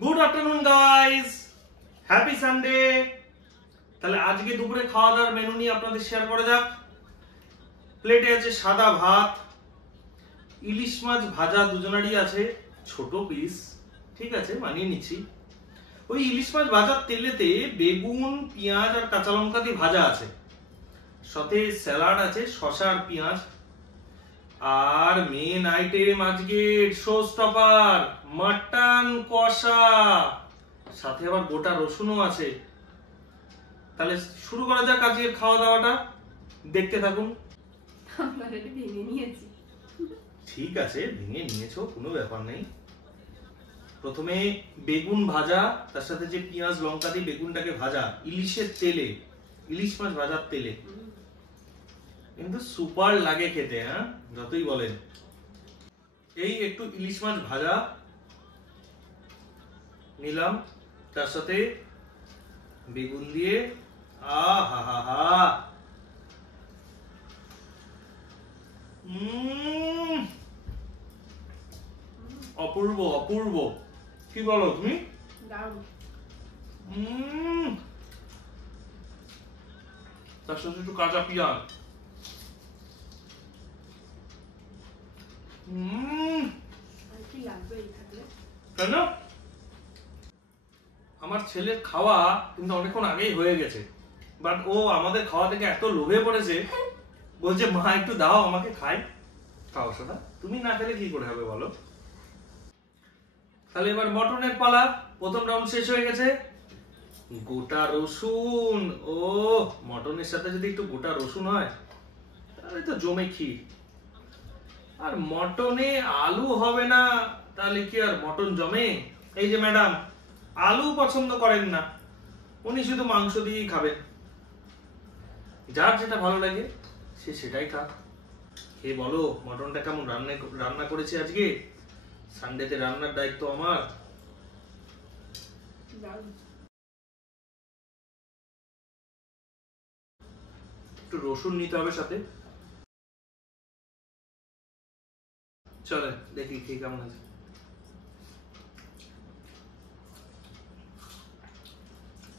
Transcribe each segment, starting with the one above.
Good afternoon guys, happy Sunday. তাহলে আজকে দুপুরে খাওয়া দাওয়ার মেনু নিয়ে আপনাদের শেয়ার করা যাক। প্লেটে আছে সাদা ভাত, ইলিশ মাছ ভাজা, দুজনারই আছে ছোট পিস, ঠিক আছে মানিয়ে নিচ্ছি। ওই ইলিশ মাছ ভাজার তেলেতে বেগুন, পেঁয়াজ আর কাঁচা লঙ্কা দিয়ে ভাজা আছে, সাথে স্যালাড আছে, শসা আর পেঁয়াজ। আর মেন আইটেম আজকে শো স্টপার মাটন কষা, সাথে আবার গোটা রসুনও আছে। তাহলে শুরু করা যাক আজকের খাওয়া দাওয়াটা, দেখতে থাকুন। ঠিক আছে, ভেঙে নিয়েছো, কোনো ব্যাপার নেই। প্রথমে বেগুন ভাজা, তার সাথে যে পেঁয়াজ লঙ্কা দিয়ে বেগুনটাকে ভাজা ইলিশের তেলে, ইলিশ মাছ ভাজার তেলে, কিন্তু সুপার লাগে খেতে, হ্যাঁ যতই বলেন। এই একটু ইলিশ মাছ ভাজা নিলাম, তার সাথে বেগুন দিয়ে আহা, অপূর্ব অপূর্ব। কি বলো তুমি? তার সাথে একটু কাঁচা পেঁয়াজ, কেন? আমার ছেলের খাওয়া কিন্তু অনেকক্ষণ আগেই হয়ে গেছে, বাট ও আমাদের খাওয়া থেকে এত লোভে পড়েছে, বলছে মা একটু দাও আমাকে খাই। খাও সোনা, তুমি না খেলে কি করে হবে বলো। তাহলে এবার মটনের পালা। প্রথম রাউন্ড শেষ হয়ে গেছে। গোটা রসুন, ও মটনের সাথে যদি একটু গোটা রসুন হয় তাহলে তো জমে ক্ষীর। আর মটনে আলু হবে না, তাহলে কি আর মটন জমে? এই যে ম্যাডাম আলু পছন্দ করেন না, উনি শুধু মাংস দিয়েই খাবেন। যার যেটা ভালো লাগে সে সেটাই খাক। কে বলো মটনটা কেমন রান্না করেছি আজকে? সানডেতে রান্নার দায়িত্ব আমার। একটু রসুন নিতে হবে সাথে। চলে দেখি খেয়ে কেমন আছে।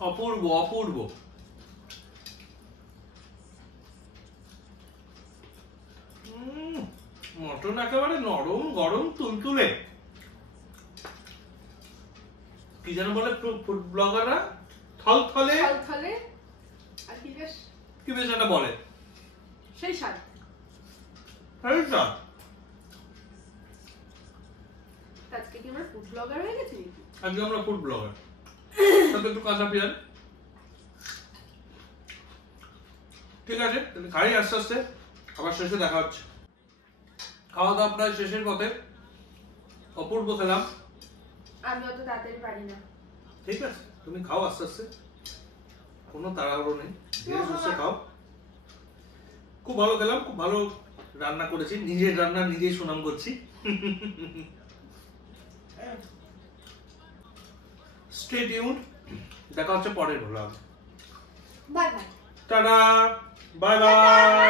অপূর্ব অপূর্ব। মটন একেবারে নরম গরম তুলতুলে। কি যেন বলে ফুড ব্লগাররা, থলথলে আর কি বেশ একটা বলে, সেই স্বাদ। আজকে কি আমরা ফুড ব্লগার হয়ে গেছি? আজকে আমরা ফুড ব্লগার, সাথে একটু কাঁচা পেঁয়াজ। ঠিক আছে, তাহলে খাই আস্তে আস্তে, আবার শেষে দেখা হচ্ছে। খাওয়া দাওয়া প্রায় শেষের পথে। অপূর্ব খেলাম। আমি অত তাড়াতাড়ি পারি না। ঠিক আছে, তুমি খাও আস্তে আস্তে, কোনো তাড়াহুড়ো নেই, ধীরে সুস্থে খাও। খুব ভালো খেলাম, খুব ভালো রান্না করেছি, নিজের রান্না নিজেই সুনাম করছি। স্টে টিউনড, দেখা হচ্ছে পরের ভ্লগে। Bye bye. Tata, bye by.